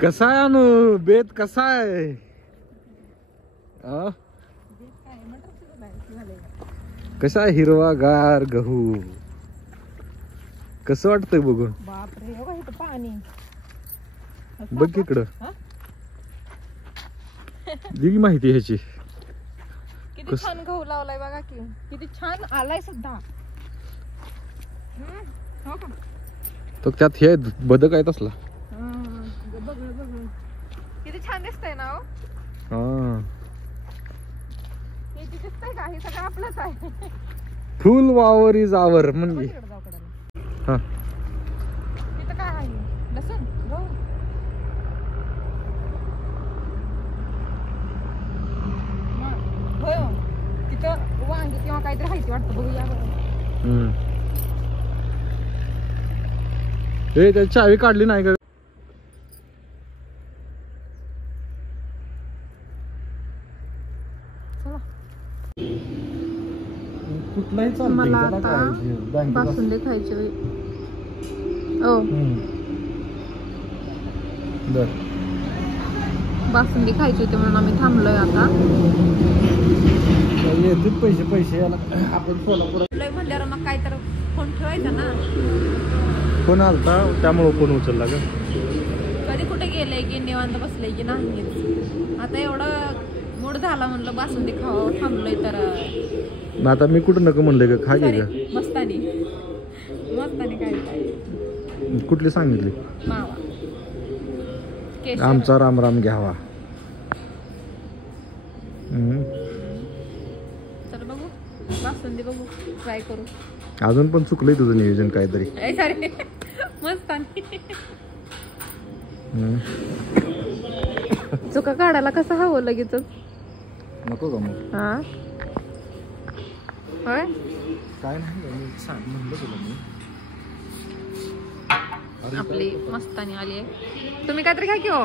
कसा आहे अनु बेत कसा आहे? कसा आहे हिरवा गार गहू? कसं वाटतंय बघून? बापरे पाणी बघ इकडं दिली माहिती ह्याची. किती छान गहू लावलाय बघा की, किती छान आलाय सुद्धा. हो का? तो त्यात हे बदक आहे तसला. बघ किती छान दिसतंय ना. हा हे दिसतंय का? हे सगळं आपलंच आहे. फुल वावर इज आवर म्हणजे. हा तिथं काय आहे? लसूण गहू. होय तिथं वांगी किंवा काहीतरी माहिती वाटतं. बघूया बघू. हे त्याची चावी काढली नाही का? कुठलाही मला आता बासुंदी खायची. ओ बर बासुंदी खायची होती म्हणून आम्ही थांबलोय आता. येतील पैसे याला आपण सोलापुरात म्हणल्यावर मग काय तर फोन ठेवायचा ना. फोन आलता त्यामुळे फोन उचलला ग. कधी कुठे गेले की निवांत बसले की नाही. आता एवढं मूड झाला म्हणलं बासुंदी खावं थांबलोय तर. आता मी कुठं नको म्हणले का? खा घे का? मस्तानी काय कुठली सांगितली? मावा केशर. आमचा राम राम घ्यावा. चल बघू बासुंदी बघू ट्राय करू. अजून पण चुकलंय तुझं नियोजन काहीतरी. सॉरी मस्तानी. चुका काढायला कसं हवं लगेच? नको का मग? हा होय काय नाही म्हणलं तुला मी. आपली मस्तानी आली आहे. तुम्ही काहीतरी काय घेऊ?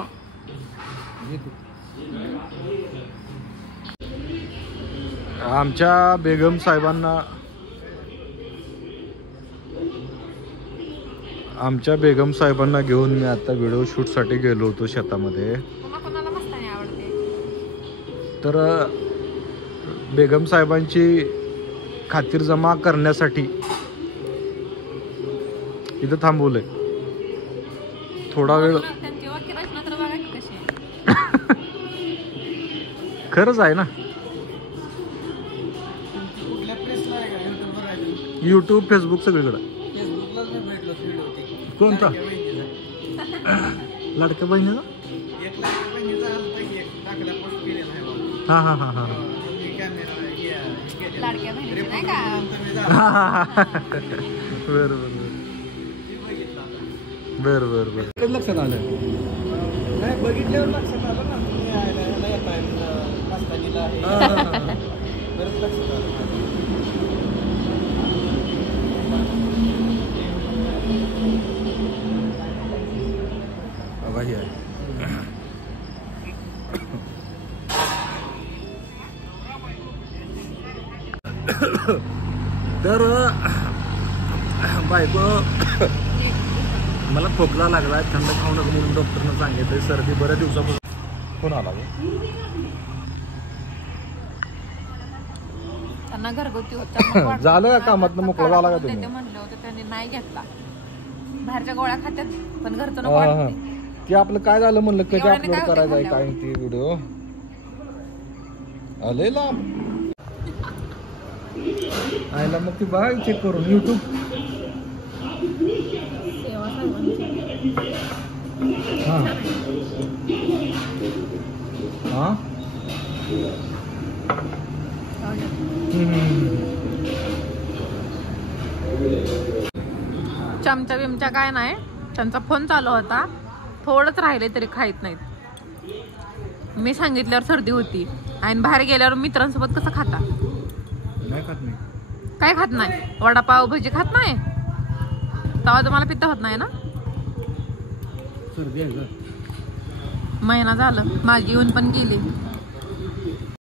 आमच्या बेगम साहेबांना घेऊन मी आता व्हिडिओ शूट साठी गेलो होतो शेतामध्ये. कोणाला मस्तानी आवडते? तर बेगम साहेबांची खातीर जमा करण्यासाठी इथं थांबवलंय थोडा वेळ. खरंच आहे ना. यूट्यूब फेसबुक सगळीकडे. कोणता? लाडक्या बहिणीचा? हा हा हा हा बर लक्षात आलं. नाही बघितल्यावर लक्षात आलं ना. लक्षात आलं. बाबा आहे. तर बायको मला खोकला लागला, थंड खाऊ नका म्हणून डॉक्टरनं सांगितलं. सर्दी बऱ्याच दिवसापासून. कोण आला? त्यांना घरगुती उपचार झालं का कामातनं मोकळा झाला का तुम्ही? म्हणलं होतं त्यांनी नाही घेतला. बाहेरच्या गोळ्या खात्यात पण घरचं नको वाटते. ते आपलं काय झालं म्हणलं कधी अपलोड करायचं आहे काय ती व्हिडिओ आले लांब आयला. मग ती बघा चेक करून युट्यूब. हा चमचा बिमचा काय नाही. त्यांचा फोन चालू होता. थोडंच राहिले तरी खात नाहीत. मी सांगितल्यावर सर्दी होती आणि बाहेर गेल्यावर मित्रांसोबत कसं खाता? नाही खात नाही. काय खात नाही? वडापाव भजी खात नाही? तेव्हा तुम्हाला पित्त होत नाही ना? सर्दी आहे का? महिना झालं माझी येऊन पण गेली.